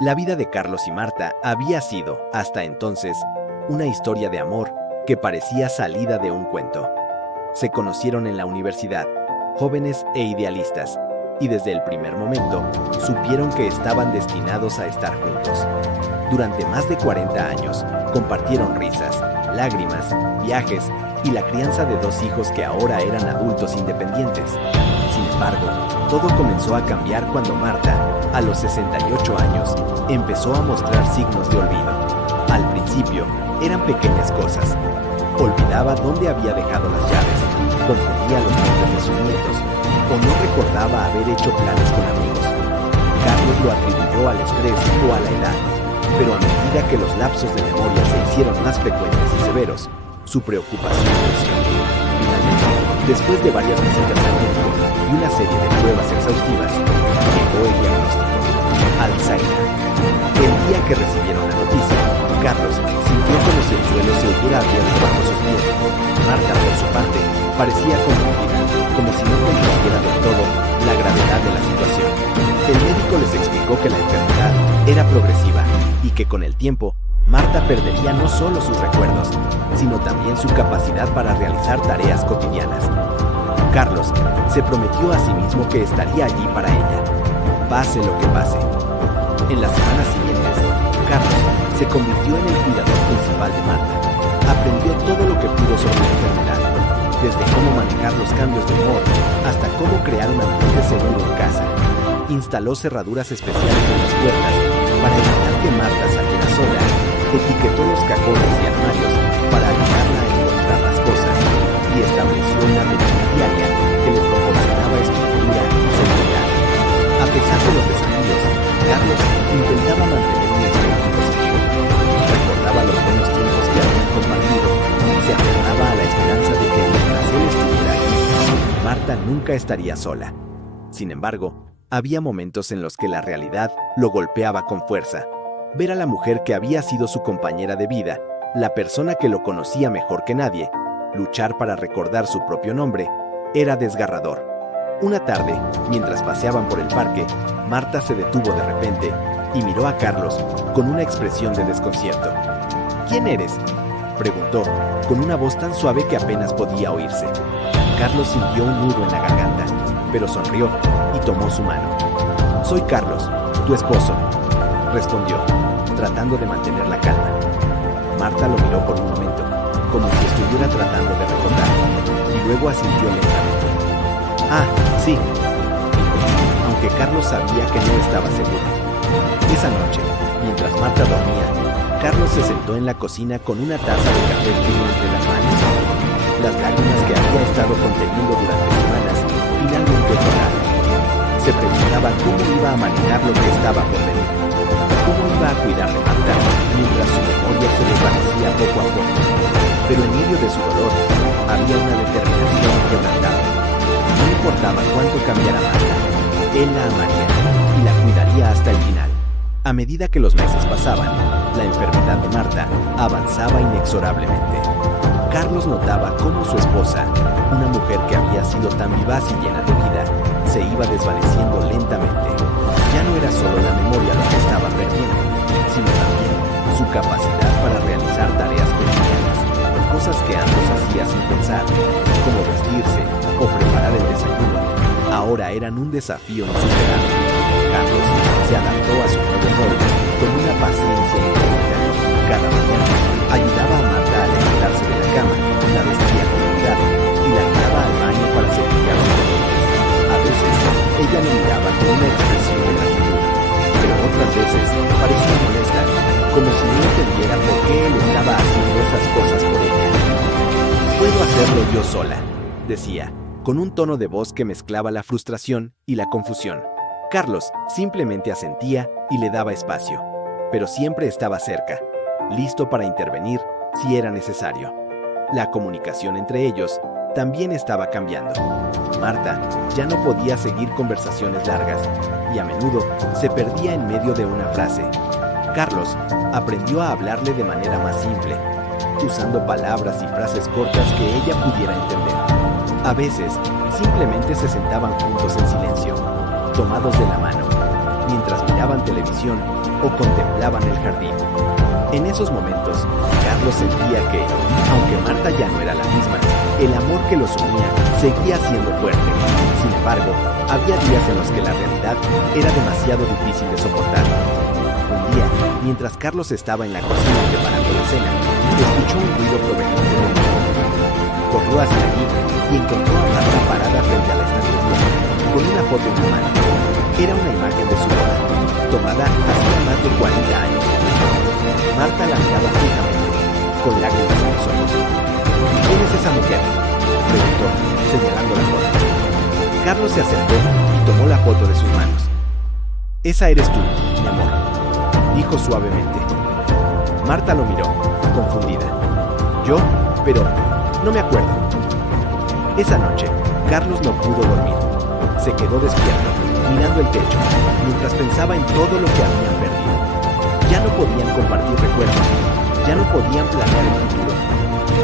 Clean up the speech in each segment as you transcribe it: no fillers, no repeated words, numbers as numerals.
La vida de Carlos y Marta había sido, hasta entonces, una historia de amor que parecía salida de un cuento. Se conocieron en la universidad, jóvenes e idealistas, y desde el primer momento supieron que estaban destinados a estar juntos. Durante más de 40 años compartieron risas, lágrimas, viajes y la crianza de 2 hijos que ahora eran adultos independientes. Sin embargo, todo comenzó a cambiar cuando Marta, a los 68 años, empezó a mostrar signos de olvido. Al principio, eran pequeñas cosas. Olvidaba dónde había dejado las llaves, confundía los nombres de sus nietos, o no recordaba haber hecho planes con amigos. Carlos lo atribuyó al estrés o a la edad, pero a medida que los lapsos de memoria se hicieron más frecuentes y severos, su preocupación creció. Finalmente, después de varias visitas al médico y una serie de pruebas exhaustivas, llegó el diagnóstico: Alzheimer. El día que recibieron la noticia, Carlos sintió como si el suelo se hubiera abierto bajo sus pies. Marta, por su parte, parecía confundida, como si no comprendiera del todo la gravedad de la situación. El médico les explicó que la enfermedad era progresiva y que con el tiempo, Marta perdería no solo sus recuerdos, sino también su capacidad para realizar tareas cotidianas. Carlos se prometió a sí mismo que estaría allí para ella, pase lo que pase. En las semanas siguientes, Carlos se convirtió en el cuidador principal de Marta. Aprendió todo lo que pudo sobre la enfermedad, desde cómo manejar los cambios de humor hasta cómo crear un ambiente seguro en casa. Instaló cerraduras especiales en las puertas para evitar que Marta saliera sola. Etiquetó los cajones y armarios para ayudarla a encontrar las cosas y estableció una rutina diaria que le proporcionaba estructura y seguridad. A pesar de los desafíos, Carlos intentaba mantener un espíritu positivo. Recordaba los buenos tiempos que habían compartido y se aferraba a la esperanza de que mientras él estuviera aquí, Marta nunca estaría sola. Sin embargo, había momentos en los que la realidad lo golpeaba con fuerza. Ver a la mujer que había sido su compañera de vida, la persona que lo conocía mejor que nadie, luchar para recordar su propio nombre, era desgarrador. Una tarde, mientras paseaban por el parque, Marta se detuvo de repente y miró a Carlos con una expresión de desconcierto. ¿Quién eres?, preguntó, con una voz tan suave que apenas podía oírse. Carlos sintió un nudo en la garganta, pero sonrió y tomó su mano. «Soy Carlos, tu esposo», respondió, tratando de mantener la calma. Marta lo miró por un momento, como si estuviera tratando de recordar, y luego asintió lentamente. «Ah, sí», dijo, aunque Carlos sabía que no estaba seguro. Esa noche, mientras Marta dormía, Carlos se sentó en la cocina con una taza de café frío entre las manos. Las lágrimas que había estado conteniendo durante semanas finalmente brotaron. Se preguntaba cómo iba a manejar lo que estaba por venir. Cómo iba a cuidar de Marta mientras su memoria se desvanecía poco a poco. Pero en medio de su dolor había una determinación inquebrantable. No importaba cuánto cambiara Marta, él la amaría y la cuidaría hasta el final. A medida que los meses pasaban, la enfermedad de Marta avanzaba inexorablemente. Carlos notaba cómo su esposa, una mujer que había sido tan vivaz y llena de vida, se iba desvaneciendo lentamente. Ya no era solo la memoria lo que estaba perdiendo, sino también su capacidad para realizar tareas cotidianas, cosas que antes hacía sin pensar, como vestirse o preparar el desayuno. Ahora eran un desafío insuperable. Carlos se adaptó a su nuevo rol con una paciencia infinita. Cada mañana ayudaba a Marta a levantarse de la cama, la vestía con cuidado y la guiaba al baño para cepillar sus dientes. A veces, ella le miraba con una expresión de gratitud, pero otras veces parecía molesta, como si no entendiera por qué él estaba haciendo esas cosas por ella. «Puedo hacerlo yo sola», decía, con un tono de voz que mezclaba la frustración y la confusión. Carlos simplemente asentía y le daba espacio, pero siempre estaba cerca, listo para intervenir si era necesario. La comunicación entre ellos también estaba cambiando. Marta ya no podía seguir conversaciones largas y a menudo se perdía en medio de una frase. Carlos aprendió a hablarle de manera más simple, usando palabras y frases cortas que ella pudiera entender. A veces, simplemente se sentaban juntos en silencio, tomados de la mano, mientras miraban televisión o contemplaban el jardín. En esos momentos, Carlos sentía que, aunque Marta ya no era la misma, el amor que los unía seguía siendo fuerte. Sin embargo, había días en los que la realidad era demasiado difícil de soportar. Un día, mientras Carlos estaba en la cocina preparando la cena, escuchó un ruido proveniente del mundo. Corrió hacia allí y encontró a Marta parada frente a la estantería, con una foto en la mano. Era una imagen de su boda, tomada hacía más de 40 años. Marta la miraba fijamente, con lágrimas en los ojos. ¿Quién es esa mujer?, preguntó, señalando la foto. Carlos se acercó y tomó la foto de sus manos. Esa eres tú, mi amor, dijo suavemente. Marta lo miró, confundida. ¿Yo? Pero no me acuerdo. Esa noche, Carlos no pudo dormir. Se quedó despierto, mirando el techo, mientras pensaba en todo lo que habían perdido. Ya no podían compartir recuerdos, ya no podían planear el futuro.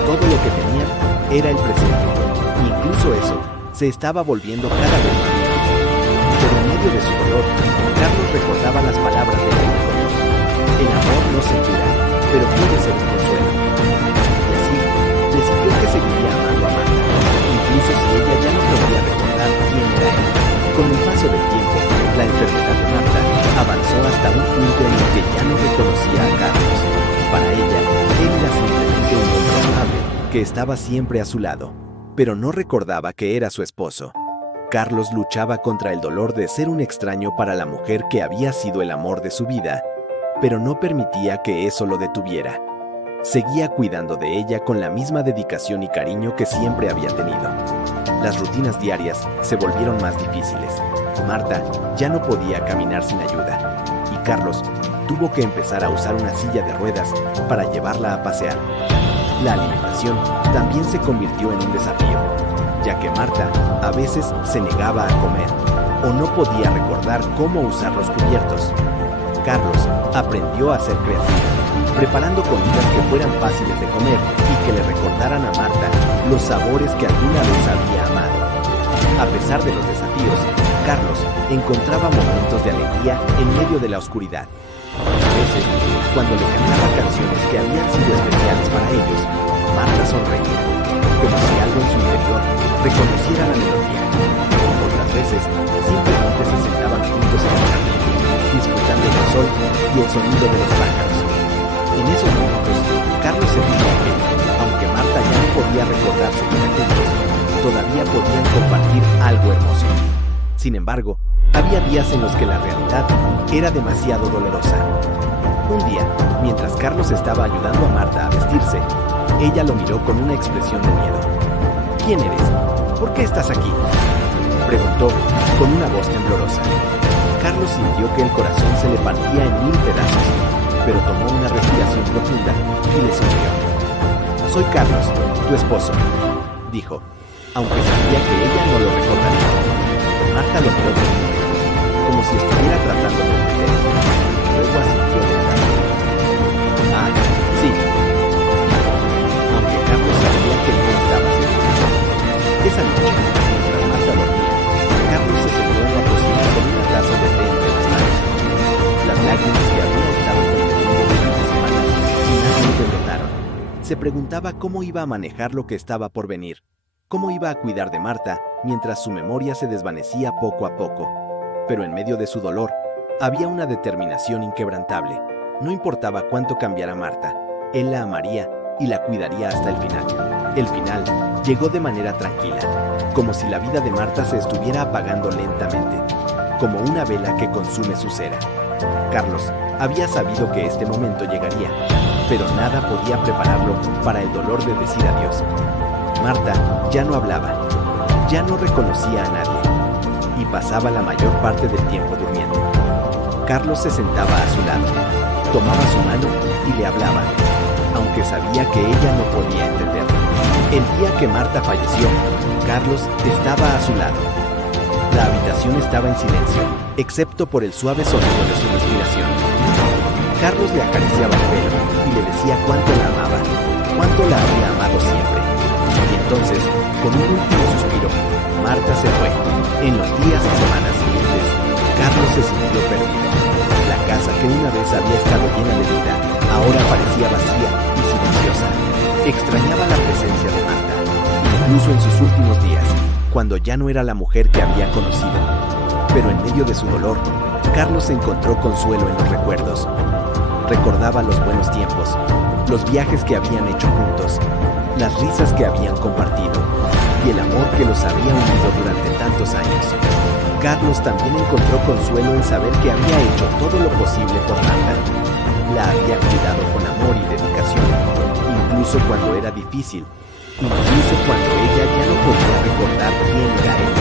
Todo lo que tenían era el presente, e incluso eso se estaba volviendo cada vez más difícil. Pero en medio de su dolor, Carlos recordaba las palabras de él. El amor no se cura, pero puede ser un consuelo. Y así, decidió que seguiría amando a Marta, incluso si ella ya no podía recordar quién era él. Con el paso del tiempo, la enfermedad de Marta avanzó hasta un punto en el que ya no reconocía a Carlos. Para ella, él era simplemente un hombre amable que estaba siempre a su lado, pero no recordaba que era su esposo. Carlos luchaba contra el dolor de ser un extraño para la mujer que había sido el amor de su vida, pero no permitía que eso lo detuviera. Seguía cuidando de ella con la misma dedicación y cariño que siempre había tenido. Las rutinas diarias se volvieron más difíciles. Marta ya no podía caminar sin ayuda, y Carlos tuvo que empezar a usar una silla de ruedas para llevarla a pasear. La alimentación también se convirtió en un desafío, ya que Marta a veces se negaba a comer o no podía recordar cómo usar los cubiertos. Carlos aprendió a ser creativo, preparando comidas que fueran fáciles de comer y que le recordaran a Marta los sabores que alguna vez había amado. A pesar de los desafíos, Carlos encontraba momentos de alegría en medio de la oscuridad. A veces, cuando le cantaba canciones que habían sido especiales para ellos, Marta sonreía, como si algo en su interior reconociera la melodía. Otras veces, simplemente se sentaban juntos en el jardín, disfrutando del sol y el sonido de los pájaros. En esos momentos, Carlos sentía que, aunque Marta ya no podía recordar sus recuerdos, todavía podían compartir algo hermoso. Sin embargo, había días en los que la realidad era demasiado dolorosa. Un día, mientras Carlos estaba ayudando a Marta a vestirse, ella lo miró con una expresión de miedo. ¿Quién eres? ¿Por qué estás aquí?, preguntó con una voz temblorosa. Carlos sintió que el corazón se le partía en 1000 pedazos, pero tomó una respiración profunda y le sonrió. Soy Carlos, tu esposo, dijo, aunque sabía que ella no lo recordaría. Marta lo miró como si estuviera tratando de entender. Luego asintió lentamente. Ah, sí. Aunque Carlos sabía que no estaba seguro. Esa noche, mientras Marta dormía, Carlos se sentó en la cocina con una taza de té entre las manos. Las lágrimas que había estado conteniendo durante semanas finalmente brotaron. Se preguntaba cómo iba a manejar lo que estaba por venir, cómo iba a cuidar de Marta mientras su memoria se desvanecía poco a poco. Pero en medio de su dolor, había una determinación inquebrantable. No importaba cuánto cambiara Marta, él la amaría y la cuidaría hasta el final. El final llegó de manera tranquila, como si la vida de Marta se estuviera apagando lentamente, como una vela que consume su cera. Carlos había sabido que este momento llegaría, pero nada podía prepararlo para el dolor de decir adiós. Marta ya no hablaba, ya no reconocía a nadie, y pasaba la mayor parte del tiempo durmiendo. Carlos se sentaba a su lado, tomaba su mano y le hablaba, aunque sabía que ella no podía entenderlo. El día que Marta falleció, Carlos estaba a su lado. La habitación estaba en silencio, excepto por el suave sonido de su respiración. Carlos le acariciaba el pelo y le decía cuánto la amaba, cuánto la había amado siempre. Y entonces, con un último suspiro, Marta se fue. En los días y semanas siguientes, Carlos se sintió perdido. La La casa que una vez había estado llena de vida, ahora parecía vacía y silenciosa. Extrañaba la presencia de Marta, incluso en sus últimos días, cuando ya no era la mujer que había conocido. Pero en medio de su dolor, Carlos encontró consuelo en los recuerdos. Recordaba los buenos tiempos, los viajes que habían hecho juntos, las risas que habían compartido y el amor que los había unido durante tantos años. Carlos también encontró consuelo en saber que había hecho todo lo posible por Marta. La había cuidado con amor y dedicación, incluso cuando era difícil, incluso cuando ella ya no podía recordar quién era él.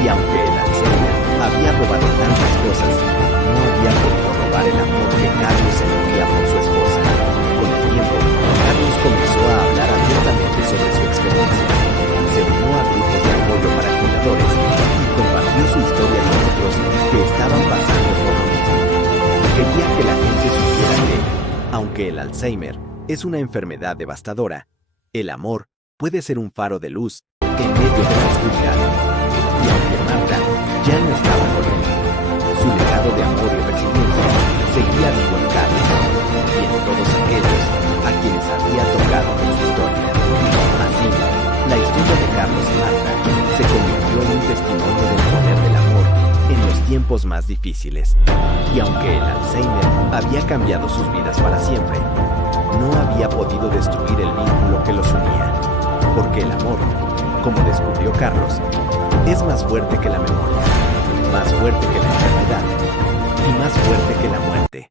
Y aunque el Alzheimer había robado tantas cosas, no había podido robar el amor que Carlos sentía por su esposa. Con el tiempo, Carlos comenzó a hablar abiertamente sobre su experiencia. Se unió a grupos de apoyo para cuidadores y compartió su historia con otros que estaban pasando por lo mismo. Quería que la gente supiera que, aunque el Alzheimer es una enfermedad devastadora, el amor puede ser un faro de luz en medio de la oscuridad. Y aunque Marta ya no estaba con él, su legado de amor y resiliencia seguía vivo en Carlos y en todos aquellos a quienes había tocado con su historia. Así, la historia de Carlos y Marta se convirtió en un testimonio del poder del amor en los tiempos más difíciles. Y aunque el Alzheimer había cambiado sus vidas para siempre, no había podido destruir el vínculo que los unía, porque el amor, como descubrió Carlos, es más fuerte que la memoria, más fuerte que la enfermedad y más fuerte que la muerte.